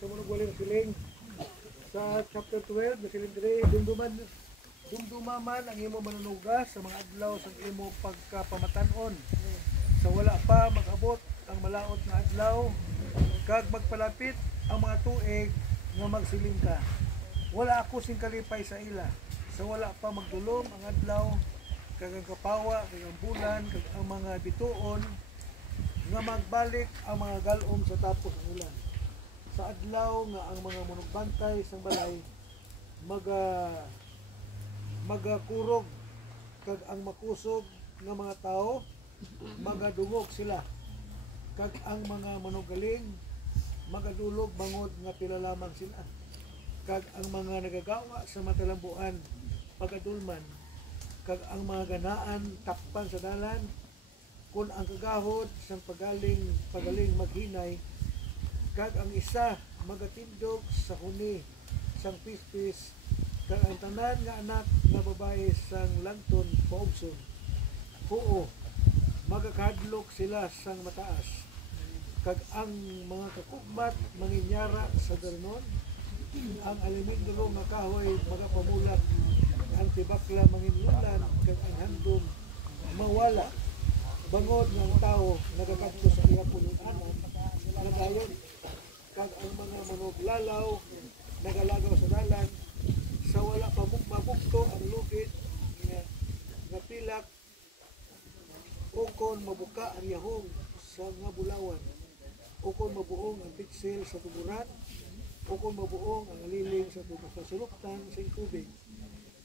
sa Munog-Waling Siling. Sa chapter 12, nasiling dire, dumdumaman ang imo manunugas sa mga adlaw sa imo pagkapamatanon. Sa wala pa mag-abot ang malaot nga adlaw, kag magpalapit ang mga tuig nga magsiling ka. Wala ako sing kalipay sa ila. Sa wala pa magdulom ang adlaw, kag ang kapawa, kag ang bulan, kag ang mga bituon, nga magbalik ang mga galom sa tapos ng ulan. Sa adlaw nga ang mga munugbantay sang balay magakurog, kag ang makusog nga mga tao magadungog sila, kag ang mga manugaling magadulog bangod nga pila lamang sila, kag ang mga nagagawa sa matalambuan pagadulman, kag ang mga ganaan takpan sa dalan, kun ang kagahod sang pagaling maghinay, kag ang isa magatindog sa huni sang pispis, kag ang tanan nga anak nga babae sang lanton paubson. Oo, magakadlok sila sang mataas, kag ang mga kakugbat manginyara sa darnon, ang aliminduro nga kahoy magapamulat, ang tibakla manginlulan, kag ang handom mawala bangod ng tao nagakadto sa iya pununan nagayon, kag ang mga manuglalaw nagalagaw sa dalan, sa wala pa mabukto ang lugid nga pilak, ukon mabuka ang yahong sa nga bulawan, ukon mabuong ang pitsil sa tuburan, ukon mabuong ang aliling sa suluktan sa tubig,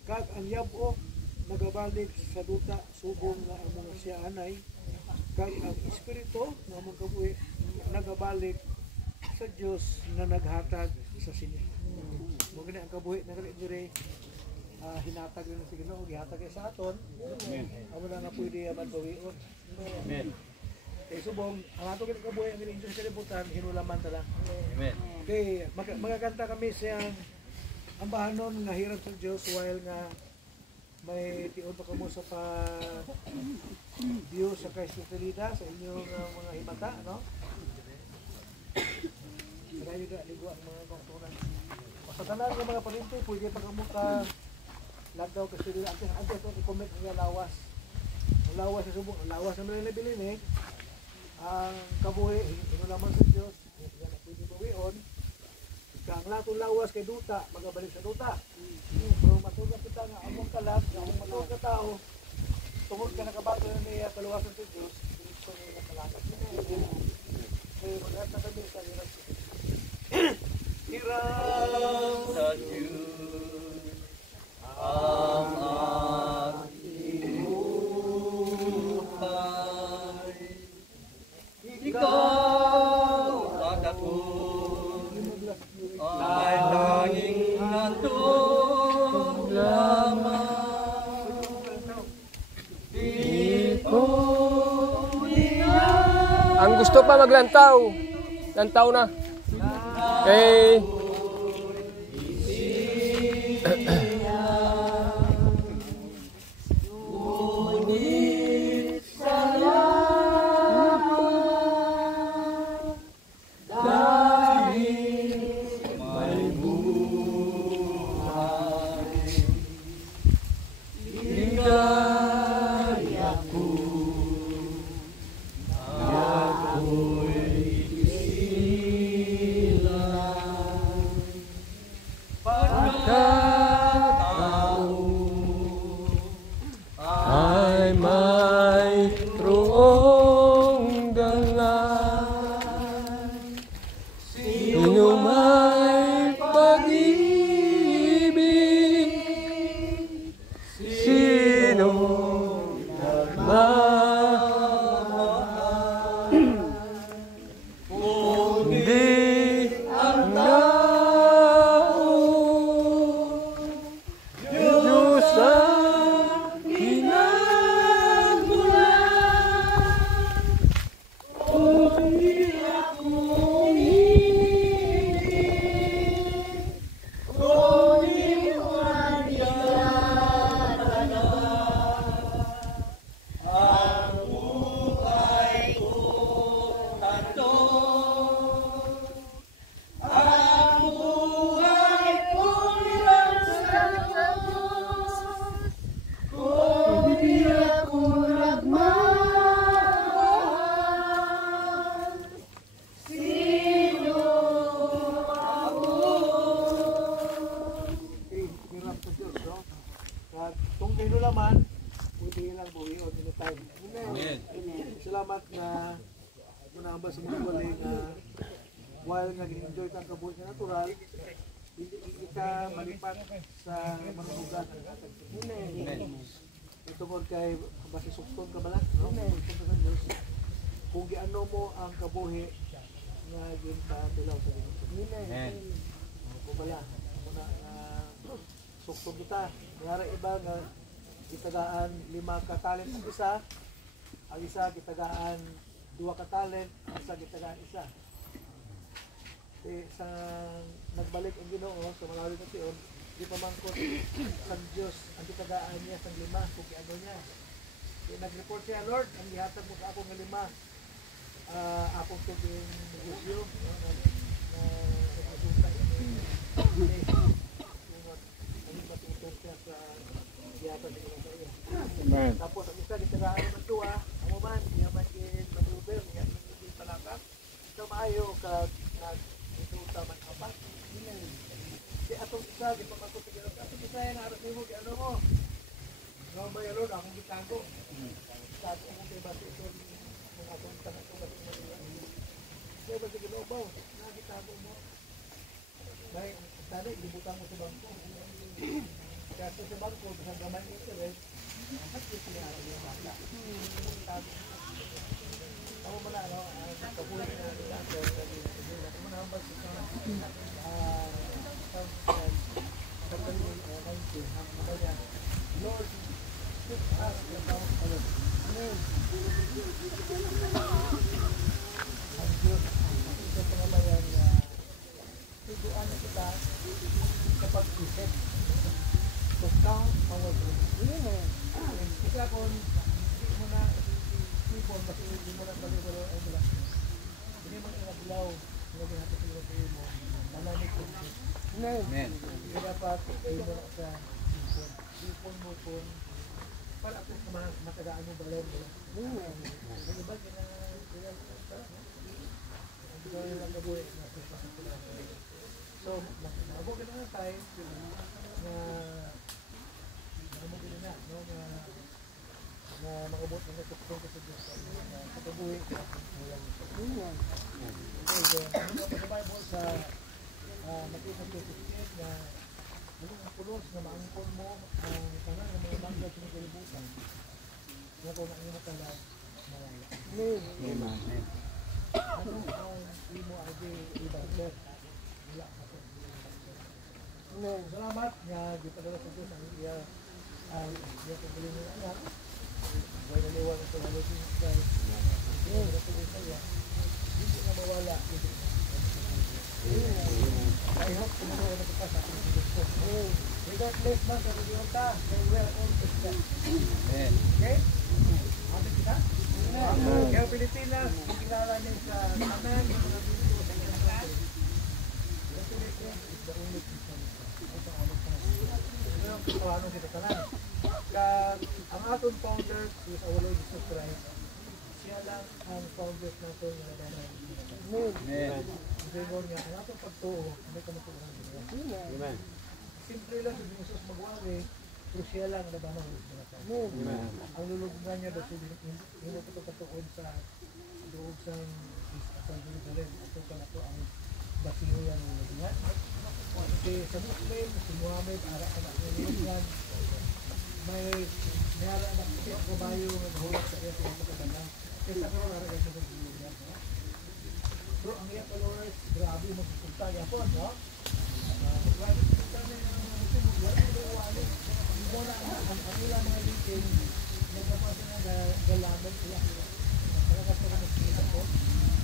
kag ang yabo nagabalik sa duta subong nga ang mga siyaanay, kag ang espiritu nga magkabuhi nagabalik sa Dios na naghatag sa sini. Mo gani ang kabuhi na gali dire hinatag rin sa Ginoo, gihatag sa aton. Amo na nga pwede madbawion. Amen. Kay subong ang ato gani kabuhi ang ginoo sa kalibutan hinulaman ta lang. Amen. Kay magakanta kami siyang ang bahanon nga hirap sa Dios while nga may tiyon pa kamo sa Dios sa kaistabilidad sa inyong mga himata, no? Marami ka ligwa mga doktoran. Sa tanan ng mga parinto, pwede pa kamo ka lagaw kasi dili atin to i-comment nga lawas. Ang lawas sa subong, ang lawas na may nabilin ang kabuhi hinulaman sa Dios, yan na pwede bawion. Ang latong lawas kay duta, magabalik sa duta. Pero matulog kita nga among kalat, nga among matulog ka tao, tungod ka nakabato na niya kaluwasan sa Diyos, gusto niya nakalakas. Kaya mag-ata kami sa hirap. Hirap sa Diyos ang ating buhay. Ikaw ang ako ay tanging natong lamang. Ang gusto pa maglantaw, lantaw na. Okay. ba sa mga galing while nga gin-enjoy ka ang kabuhi nga natural, hindi ka malipat sa manuhugan ng atag ito mo kay basi sukton ka bala no sukton ka sa Diyos kung giano mo ang kabuhi nga ginpatilaw sa Dios kung bala muna sukton kita ngara iba nga gitagaan 5 ka talent ang isa gitagaan 2 ka talent ang isa gitagaan isa sa nagbalik ang Ginoo sa malawig na Sion, di pa mangkot sa Diyos ang kitagaan niya sa 5 kung ano niya. Nag-report siya, Lord, ang gihatag mo sa akong 5 akong tubing negosyo na nagpasunta ang matutor siya sa gihatag niya sa iyo. Tapos ang isa kitagaan naman 2, ang uman, niya man mag-uber, niya man palakak. So maayo ka ito utaman apa? Si atong isa, di pa magkutigil. Atong isa yan, harap mo, ano mo? No, ba yan, Lord, akong gitago. Sa atong kong kibati ito, ng atong tanong ito, kasi maliwan. Kaya ba sige, no, ba? Nakagitago mo. Dahil, sana, ilibutang mo sa bangko. Kaya sa bangko, sa gamay ng interest, at yung sinara niya bata. Tago. Ako mo na, no? Kapulit na nila. Ako mo na, ang basit na sa kanil 19, ang mga Lord, put us in the mouth of Amen. Ang Diyos, sa pangamayan na tuduan na kita sa pag-isip. To count our blessings. Kasi ako, hindi mo na people, kasi hindi mo na bali-balo ay mula. Hindi mo na bulaw, hindi mo na patuloy sa iyo mo. Manamit ko siya. Amen. Hindi dapat ay mo na sa ipon mo po para at least matagaan mo balay mo. Ano ba gina lang gabuhi na so, maabog na nga tayo na maabog na no, na makabot na natukong ko sa Diyos na katabuhi ko sa Bible sa makita ko na ang pulos na maangkon mo ang tanan ng mga bangga sa kalibutan na kung ang iyong tala mawala. Amen. Ano ang imo adi ibaglet wala ka po. Salamat nga gipadala sa Diyos ang iya pagbiling ng anak buhay na liwan ang paghalusin sa hindi na mawala I hope tumulong na kita sa ating gusto. Regardless man sa reliyon ka, may well on success. Okay? Amin kita? Kaya Pilipinas, kilala niyo sa tanan, yung mga gusto sa inyong country. The Philippines is the only Christian. Ito ang alam ko. Ito ang kitawanan kita tanan. Ang atong founder is our Lord Jesus Christ. Siya lang ang founders natin na nadanan. Amen. Sabi niya, ang atong pagtuo, may kamatuhan niya. Amen. Simple lang si Jesus magwari, pero siya lang nadanan ng mga tao. Ang lulugan niya dahil hindi ko patuon sa loob sa Jerusalem. Ito ka na ito ang basiyo yan ng natingan. Kasi sa Muslim, si Muhammad, anak niya may nara anak siya kabayo ng hulak sa iya sa mga katanan. Kaya sa karoon, nara siya ng Jerusalem. Pero ang iyang followers, grabe magpupunta niya po, no? Grabe magpupunta na yung mga Muslim, wala na yung wali. Muna ang kanila mga litin, nagpapasa na galaman sila. Pagkakas na magkita po,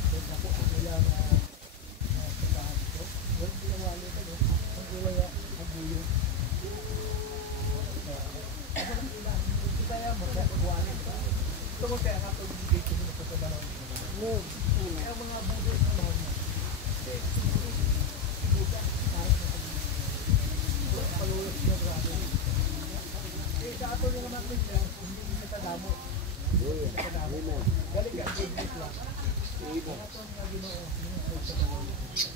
ako ang ilang pagkakas ko. Wala silang wali ka, no? Ang ilang aguyo. Ako ang ilang, hindi kaya magwali ka. Ito mo kaya nga itong hindi ko sa trabaho. Kaya mga Buddhist naman, kasi Buddha, parang mga followers niya, grabe. Eh, sa ato yung naman nila, hindi nila kadamo. Galing ka, business lang. Ang ato nga Ginoo, sinusunod sa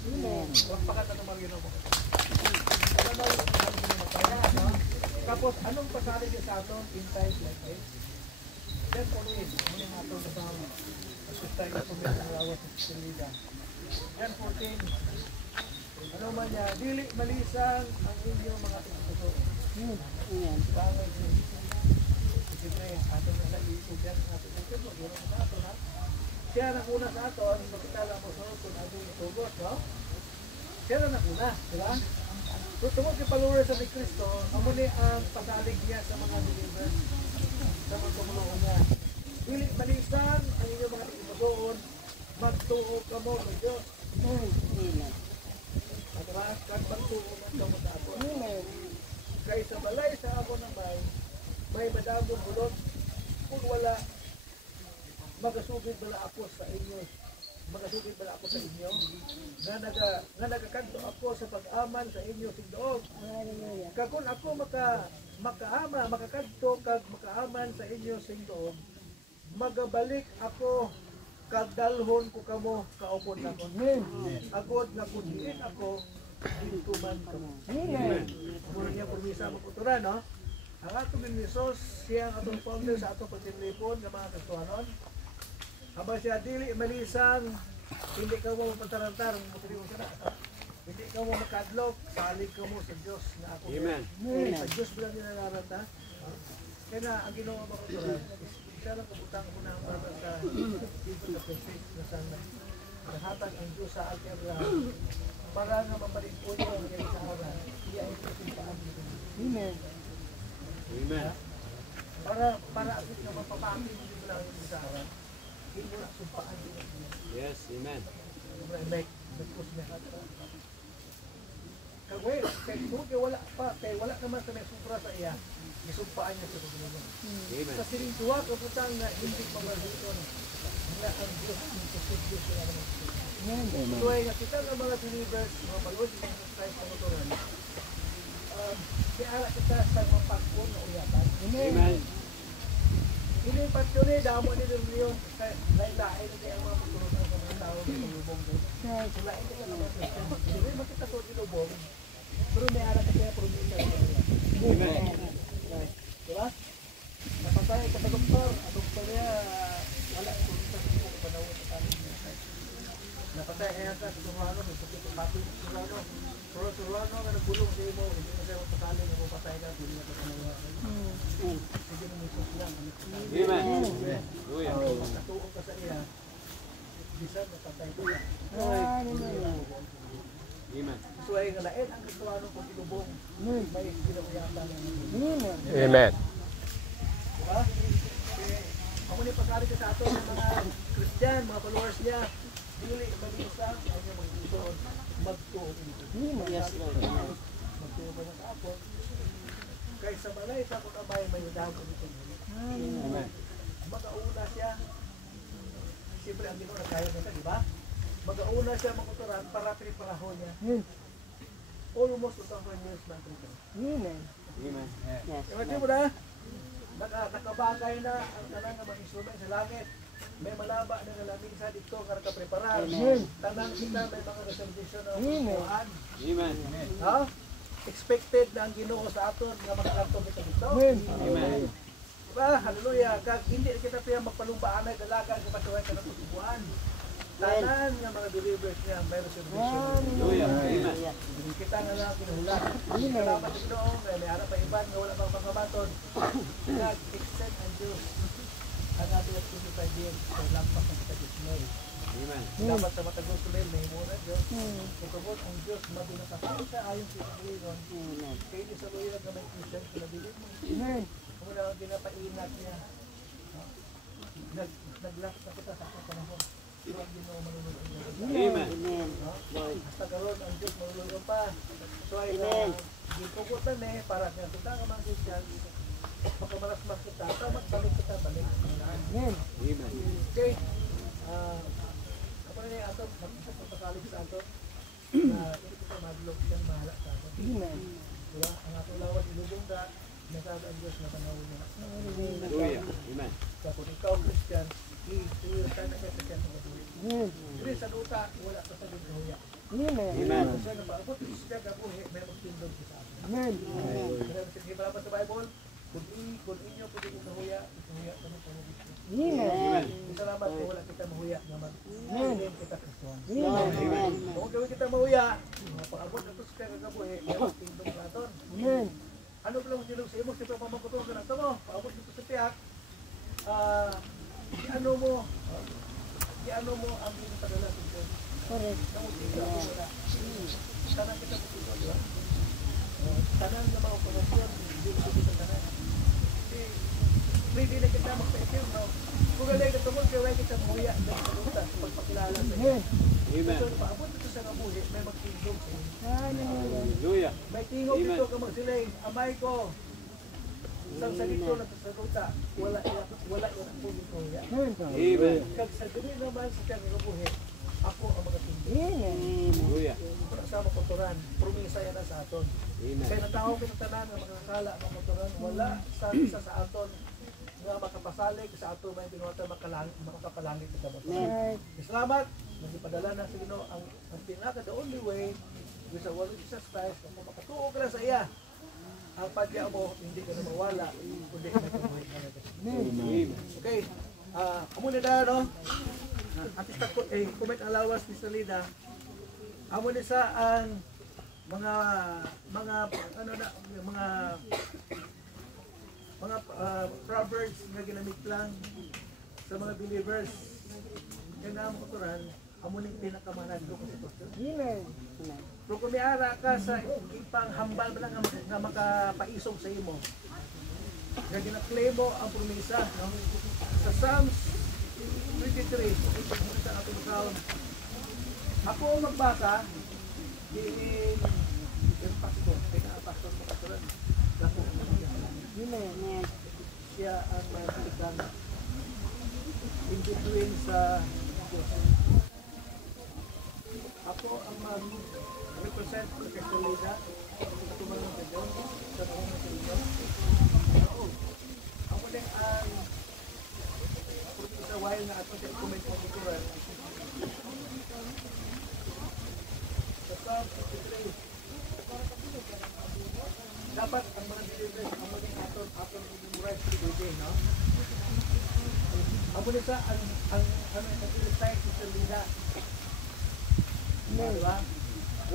Ginoo. Huwag pa ka naman Ginoo mo. Ano daw yung Ginoo mo? Tapos, anong pasalig sa ato in times like this? Then always, ano yung ato kasama? tayo na pumili ng awat sa salida. Yan 14. Ano man niya, dili malisang ang inyong mga tigpuso. Bangay siya. Siyempre, ato na sa isip yan, ato na ito, gano'n sa ato ha. Siya na una sa ato, makitala mo sa kung ato yung tugot, no? Siya na una, di ba? So, tungkol kay followers sa ni Cristo, amo ni ang pasalig niya sa mga believers sa mga tumulungan niya. Dili malisan ang inyong mga tigpusoon, magtuo ka mo sa Diyos. At kag magtuo man ka mo sa ato. Kaya sa balay sa ako ng may madamong bulot kung wala magasugid bala ako sa inyo nga nagakanto ako sa pag-aman sa inyo sigdoon. Kag kung ako makakanto kag makaaman sa inyo sigdoon, magabalik ako kag dalhon ko kamo kaupon nako. Agod na kun diin ako dituman kamo. Muna niya pumisa magkuturan, no? Ang atong Ginmisos, siya ang atong founder sa atong pagtinlipon ng mga Kristohanon. Habang siya dili malisang, hindi ka mo mapatarantar, hindi ka mo makadlok, salig ka mo sa Diyos na ako. Amen. Sa Diyos bilang nilalaranta. Kaya na, ang ginawa magkuturan, siya lang kabutang ko na ang bata sa dito sa Presig na sana. Nahatag ang Diyos sa Ate Abraham para nga mapalimpo niya ang kanyang sa aral. Iya ay sumpaan dito. Amen. Para agad na mapapamit dito lang yung sa aral. Hindi mo na sumpaan dito. Yes, amen. Like, nagpus niya. Kagwe, kaya wala pa, kaya wala naman sa may supra sa iya. Isumpaan niya sa Panginoon. Amen. Sa sinintuwa, kaputang na hindi paglaluton. Na ang Diyos ang posible siya naman. So ay nakita ng mga believers, mga followers ng Jesus Christ na motoran, kaya kita sa mga pagpun na uyatan. Amen. Hindi yung pagpun eh, damo nila yun. Lain-lain na ang mga pagpun ng mga tao ng lubong doon. Lain ka naman. Hindi makita ko yung lubong, pero may alam ka kaya promisa. Amen. Diba? Napatay ka sa doktor, ang doktor niya, wala kung sa mga panahon sa tanong niya. Napatay kaya ka sa Turano, may pagkita pati sa Turano. Pero Turano nga nagbulong sa imo, hindi na kayo magpatali na mapatay ka, hindi na pagkanawa. Sige na may sus lang. Amen. Hallelujah. Natuog ka sa iya, bisan napatay ka. Amen. So ay ngalain ang Turano kung ilubong, may ginawiyatan. Amen. Diba? Ako ni pagkari ka sa ato ng mga Christian, mga followers niya, dili mag-isang ang niya mag-isuon, magtuo. Yes, Lord. Magtuo ba sa apo? Kaya sa balay, sa akong abay, may udang ko dito. Amen. Magauna siya. Siyempre, ang ginoon na kaya nito, di ba? Magauna siya makuturan para preparaho niya. Almost 2,000 years na ang preparaho. Amen. Imagine mo na, nakabagay na ang tanang ng mga instrument sa langit. May malaba na nalamisa dito nga nakapreparar. Tanang kita may mga reservation na kuhaan. Amen. Ha? Expected na ang Ginoo sa aton nga makakanto kita dito. Amen. Diba? Hallelujah. Kag hindi kita piya magpalumbaan ay dalaga sa patuloy ka ng tutubuan. Tanan nga mga believers niya may reservation. Hallelujah. Amen. Kita nga lang kinuhula. Salamat sa Ginoo kay may harap pa iban nga wala pang pangamaton. Nag-extend ang Diyos ang ating 25 years sa lampas ng kita-Disney. Amen. Dapat sa matagos tuloy, may muna Diyos. Ipagod ang Diyos, mabinasakay sa ayon sa Panginoon. Kaya di sa luya na may Christian, pinabilin mo. Kung wala ang ginapainat niya, nag-lock na kita sa aking panahon. Pero ang Ginoo manunod ang Diyos. Amen. Hasta karoon ang Diyos manunod pa. So ay gipugod na para nga kita ka mga Christian, pagkamalas-mas kita, balik kita, balik. Amen. Okay. Kapag na yung ato, magpapasalig sa ato, na hindi kita madlog siyang mahala sa ato. Diba? Ang ato lawan ilugong ka, nasabi ang Diyos na panahon niya. Hallelujah. Amen. Kaya kung ikaw Christian, ituyo ka na kasi siya sa kadulit. Pero sa duta, wala ka sa kahuya. Amen. Kasi na paabot, siya kabuhi, may magtindog sa ato. Pero sige pala pa sa Bible, Kung inyo pwede ko mahuya kami pamilya. Amen. Salamat kung wala kita mahuya na mag-ilim kita Kristuhan. Amen. Kung gawin kita mahuya, pag-abot na ito sa kagabuhi, meron tindong naton. Amen. Ano ba lang silong sa imo, siyempre pamangkutong ka na ito mo, paabot dito sa tiyak, i-ano mo ang iyong padala sa Diyos. Correct. Namutin ka mo wala. Tanan kita po ito, di ba? Tanan na mga operasyon, hindi ko dito tanan. Hindi na kita magpa-isip, no? Kung galay ka tungkol, kaya kita mahuya dahil sa luta, pagpakilala sa iyo. Amen. So, paabot dito sa kabuhi, may magtindong sa iyo. Hallelujah. May tingog dito ka magsiling, amay ko. Isang salito na sa luta, wala yan ang pugin ko. Amen. Kag sa dili naman sa tiyang kabuhi, ako ang mga tindong. Hallelujah. Kung sa makotoran, promisa yan na sa aton. Amen. Kaya natawag pinagtanan ng mga kakala ng motoran, wala sa isa sa aton nga makapasalig sa ato may binuwata makapalangit sa motoran. Salamat, nagpadala na sa Ginoo ang pinaka the only way sa Lord Jesus Christ kung makatuo ka lang sa iya. Ang padya mo hindi ka na mawala kundi may kabuhi ka na. Amen. Okay. Amo na da no. Atis takot comment alawas ni Salida. Amo ni sa ang mga proverbs nga ginamit lang sa mga believers. Kaya nga ang kuturan, amo ning pinakamanad ko sa kuturan. Amen. Pero kung may ara ka sa ipang hambal ba lang nga makapaisog sa imo, nga ginaklaim mo ang promisa no? Sa Psalms 23, sa atong account, ako magbasa, yung pastor, pinaka-pastor mo katulan, dako ang Amen. siya ang malikang in between sa Diyos. Ako ang mag-represent ko kay Salida sa tumanong sa Diyos, sa tumanong sa Diyos. Ako din ang sa while na ato sa comment mo kultural. Sa Psalm 53, dapat ang mga believers ang maging aton memorize to today, no? Amo ni sa ang nag-recite si Salida. Diba?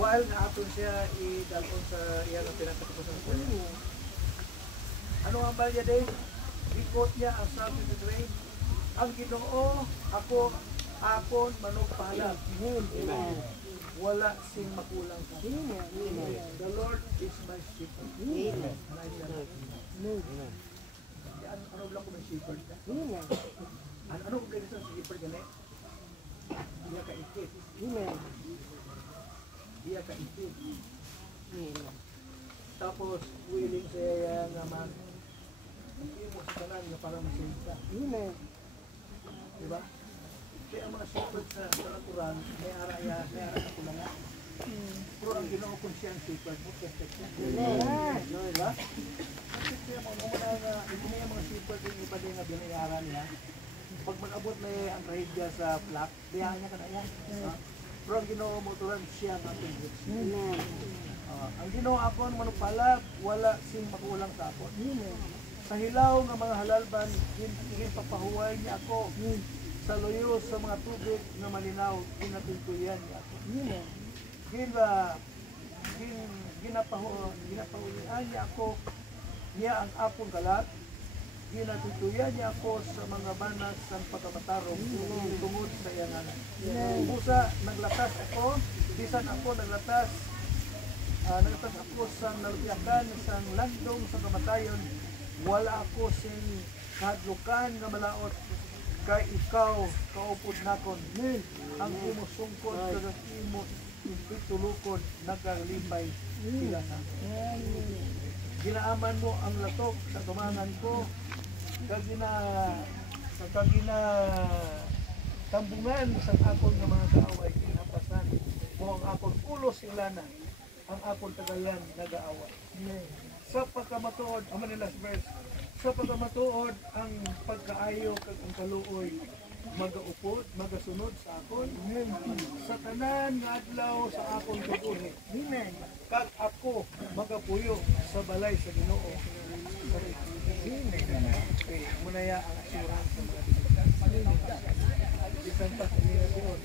While na aton siya idalon sa iyang pinakatapusan sa siya. Ano ang balya din? Ikot niya ang Psalm 53. Ang Ginoo ako akon manong pahalab. Amen. Wala sing makulang sa akin. Amen. The Lord is my shepherd. Amen. Amen. Ano lang ko may shepherd ka? Amen. Ano kung ganito sa shepherd gani? Iya ka ikit. Amen. Iya ka ikit. Amen. Tapos willing siya naman hindi mo sa kanan na parang masilid ka. Amen. Diba? Kaya ang mga shepherd sa natural, may ara ka kulangan. Pero ang Ginoo kung siya ang shepherd mo, perfect siya. Amen. Diba? Kasi siya mga shepherd yung iba din na binayaran niya. Pag mag-abot na ang kahidya sa flock, biyahan niya ka na yan. Pero ang Ginoo mo turan siya ang ating Diyos. Amen. Ang Ginoo akon manupalab, wala sing makulang sa akon. Sa hilaw ng mga halalban, papahuway niya ako. Sa loyo sa mga tubig na malinaw, ginatungkuyan niya ako. Ginapahuwian niya ako, niya ang apong galat. Ginatutuyan niya ako sa mga banas ng pagkamatarong tungod sa iyang anak. Busa, naglatas ako, bisan ako naglatas ako sa nalugyakan sa landong sa kamatayon, wala ako sing kadlukan nga malaot, kay ikaw kaupod nakon. Ang imo sungkod kag imo itulukod nagalipay sila na. Ginaaman mo ang latok sa tumangan ko, kag gina tambungan sa akon nga mga kaaway kinapasan mo ang akon ulos ilana, ang akon tagalan nagaaway. Sa pagkamatuod, ang last verse, sa pagkamatuod ang pagkaayo kag ang kaluoy magaupod, magasunod sa akon. Sa tanan nga adlaw sa akon pag-uhi. Kag ako magapuyo sa balay sa Ginoo. Okay, muna ya ang assurance sa mga diligan. Bisan pa sa nila yun.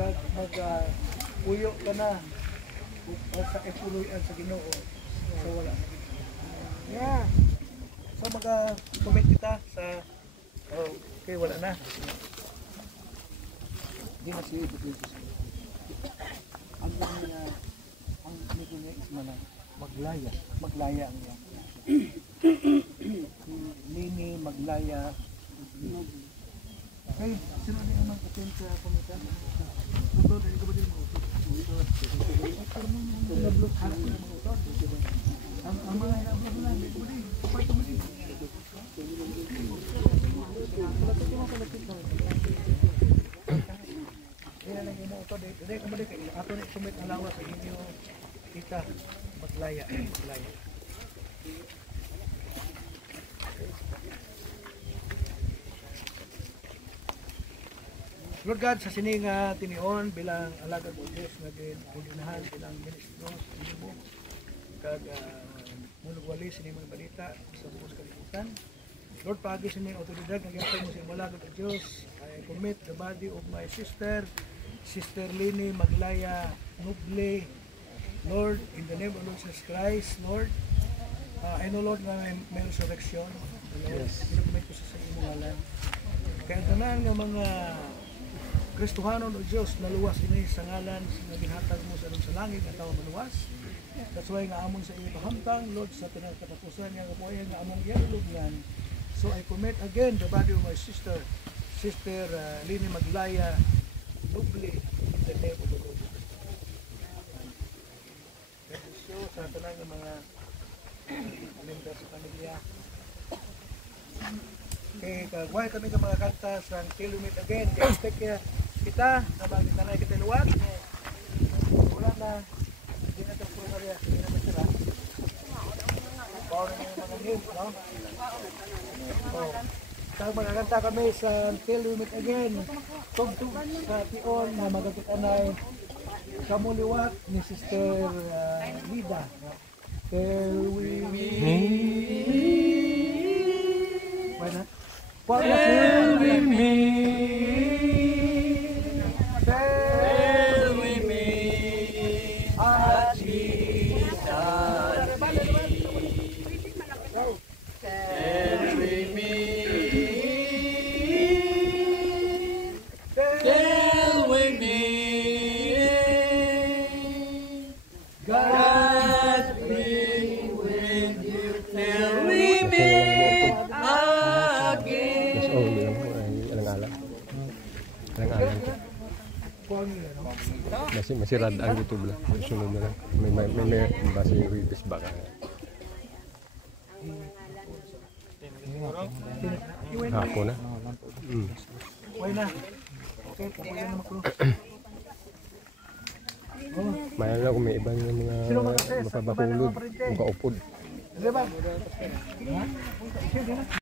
Kag mag-uyo ka na sa ipuluyan sa Ginoo. So wala. Yeah. So mag-comment kita sa okay, wala na. Di na siya ito ang medyo niya is maglaya ang niya. Lini, maglaya. Okay, sino na naman attend sa komitan? Ito, dahil ka ba din mga ang mga hinablo na, hindi ko ba din? Kapag mo din. Kaya lang yung ito, dahil ka ba din? Ato na i-commit ang lawa sa inyo kita maglaya. Lord God, sa sining tinion bilang alagad mo Diyos na pulinahan bilang ministro sa inyo mo kag mulugwali sa mga balita sa buong kalibutan. Lord, pagi sa mga otoridad na gantay mo sa alagad mo Diyos, I commit the body of my sister Lini Maglaya Nuble, Lord, in the name of Lord Jesus Christ, Lord, I know Lord na may resurrection, Lord, ginagamit ko sa inyo ngalan. Kaya tanan nga mga Kristohanon o Diyos na luwas ini sa ngalan na ginhatag mo sa langit nga tao maluwas. That's why nga amon sa iyo pahamtang Lord sa pinagkatapusan nga kapuayan nga among iyalulugnan. So I commit again the body of my sister Lini Maglaya Nuble in the name of the Lord. So sa tanang ng mga member sa pamilya. Okay, kagway kami ng mga kanta sa Kilomit again. Expect kita na bakit na kita luwat. Wala na. Hindi na ito puro na hindi na masira. Bawal na yung mga hymns, no? So, magkakanta kami sa Kilomit again. Tugtog sa Tion na magkakitanay kamuliwat ni Sister Lida. Till we meet. Why not? Till we meet, till we meet at Jesus' feet. Till we meet, till we meet, God be with you till we meet again. Alang-alang ko. Masih rad ang YouTube lang. Sunod na lang. May base yung release baka. Hapon na. Okay na. Okay, pupunta na makro. Mayroon lang kung may ibang mga mapabakulod. Mukaupod. Diba?